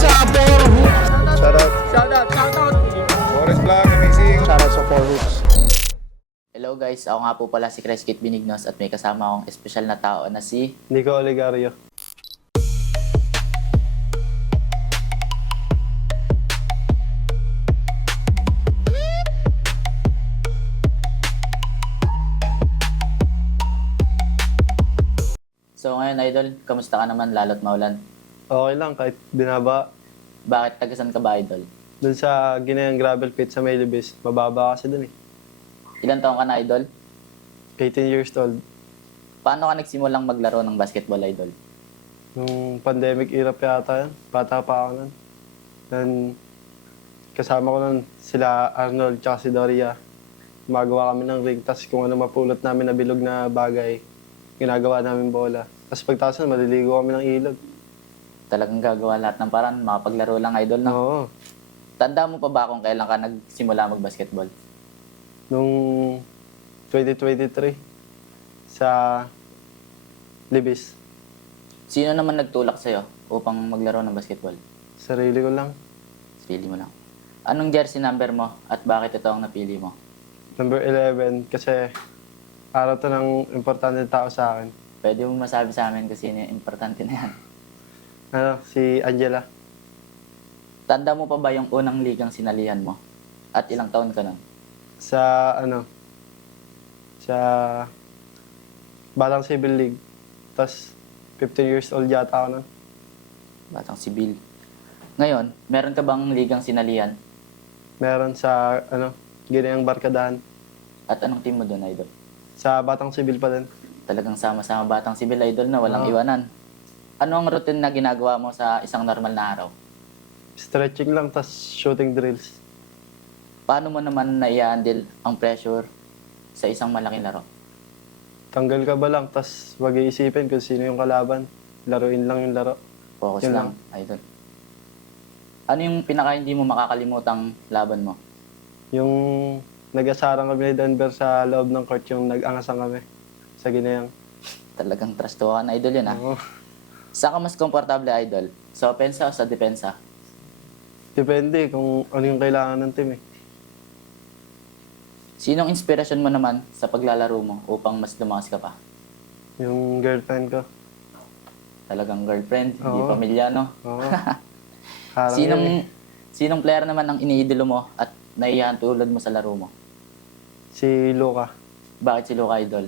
Shoutout. Boris Vlog, amazing. Shoutout sa 4 Hoops. Hello guys, ako nga po pala si Creskit Benignos at may kasama akong espesyal na tao na si... Nico Oligario. So ngayon idol, kamusta ka naman lalo't maulan? Okay lang, kahit binaba. Bakit tagasan ka ba idol? Dun sa ginayang gravel pit sa Maylibis, mababa kasi dun eh. Ilan taong ka na idol? 18 years old. Paano ka nagsimulang maglaro ng basketball idol? Nung pandemic era pa yata yan, bata pa ako nun. Then, kasama ko nun sila Arnold tsaka si Doria. Gumagawa kami ng ring, tas kung ano mapulot namin na bilog na bagay, ginagawa namin bola. Tapos pagtaas nun, maliligo kami ng ilog. Talagang gagawa lahat ng paraan, makapaglaro lang idol no? Oo. Tanda mo pa ba kung kailan ka nagsimula mag-basketball? Nung 2023, sa Libis, Sino naman nagtulak sa'yo upang maglaro ng basketball? sarili ko lang. Pili mo lang. Anong jersey number mo at bakit ito ang napili mo? Number 11, kasi araw to ng importante tao sa akin. Pwede mo masabi sa amin kasi yun yung importante na yan. Ano, si Angela. Tanda mo pa ba yung unang ligang sinalihan mo? At ilang taon ka nun? Sa, sa Batang Civil League. Tapos, 15 years old yata ako nun. Batang sibil. Ngayon, meron ka bang ligang sinalihan? Meron sa, Ginayang Barkadahan. At anong team mo doon, idol? Sa Batang Civil pa din. Talagang sama-sama batang sibil, idol na walang Oo. iwanan. Ano ang routine na ginagawa mo sa isang normal na araw? Stretching lang, tas shooting drills. Paano mo naman na-i-handle ang pressure sa isang malaking laro? Tanggal ka ba lang, tas wag iisipin kung sino yung kalaban. Laruin lang yung laro. Focus Yun lang, idol. Ano yung pinaka hindi mo makakalimutang laban mo? Yung nag-asarang kami ni Denver sa loob ng court, yung nag-angasan kami sa Ginayang. Talagang trastuhan, idol yun, ha? Oo. Saan ka mas komportable, idol? Sa opensa o sa depensa? Depende kung ano yung kailangan ng team eh. Sinong inspirasyon mo naman sa paglalaro mo upang mas lumakas ka pa? Yung girlfriend ko. Talagang girlfriend, hindi Oo. pamilya, no? Oo. Harang yun eh. Sinong player naman ang iniidolo mo at naiyahan tulad mo sa laro mo? Si Luka. Bakit si Luka idol?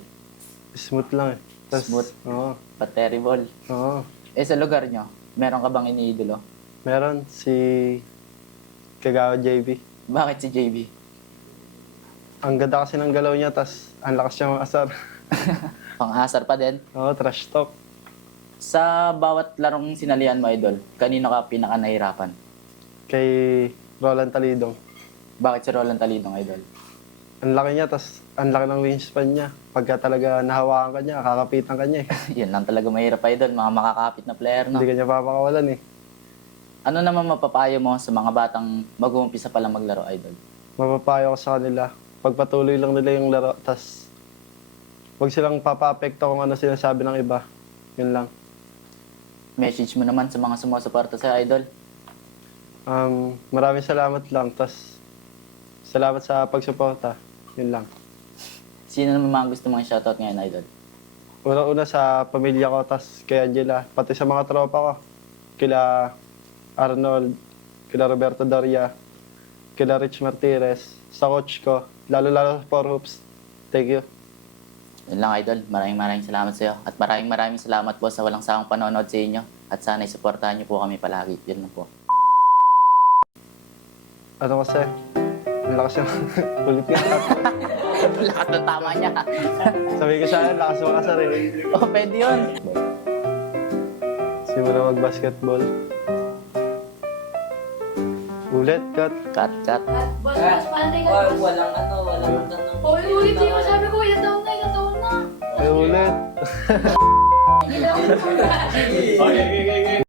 Smooth lang eh. Smooth? Oo. But terrible. Oo. Eh sa lugar nyo, meron ka bang iniidolo? Meron si Kagawa JB. Bakit si JB? Ang ganda kasi ng galaw niya, tas ang lakas niya asar. Pang-asar pa din. Oo, trash talk. Sa bawat larong sinalihan mo idol, kanino ka pinaka nahirapan? Kay Roland Talidong. Bakit si Roland Talidong idol? Ang laki niya, tas ang laki ng wingspan niya. Pagka talaga nahawakan ka niya, kakapitan ka niya eh. Yan lang talaga mahirap idol, mga makakapit na player, no? Hindi ka niya papakawalan eh. Ano naman mapapayo mo sa mga batang mag-uumpisa pa lang maglaro idol? Mapapayo ko sa kanila. Pagpatuloy lang nila yung laro, tas huwag silang papa-apekto kung ano sinasabi ng iba. Yun lang. Message mo naman sa mga sumusuporta sa idol. Maraming salamat lang, tas salamat sa pagsuporta. Yun lang. Sino naman mga gusto mong shoutout ngayon idol? Una-una sa pamilya ko, tas kay Angela, pati sa mga tropa ko. Kila Arnold, kila Roberto Doria, kila Rich Martirez, sa coach ko, lalo-lalo sa 4 Hoops. Thank you. Yun lang idol, maraming salamat sa iyo. At maraming salamat po sa walang sawang panonood sa inyo. At sana isuportahan niyo po kami palagi. Yun lang po. Ano kasi? Ang lakas yung kulit nga. Lakas ng tama niya. Sabi ko siya, lakas mo ka sarili. Oh, pwede yun. Simula mag-basketball. Ulit, cut. Cut. Boss, pantay ka, boss. Walang Ulit, di ba sabi ko, ilang taon na. Ay, ulit. Ilang taon na.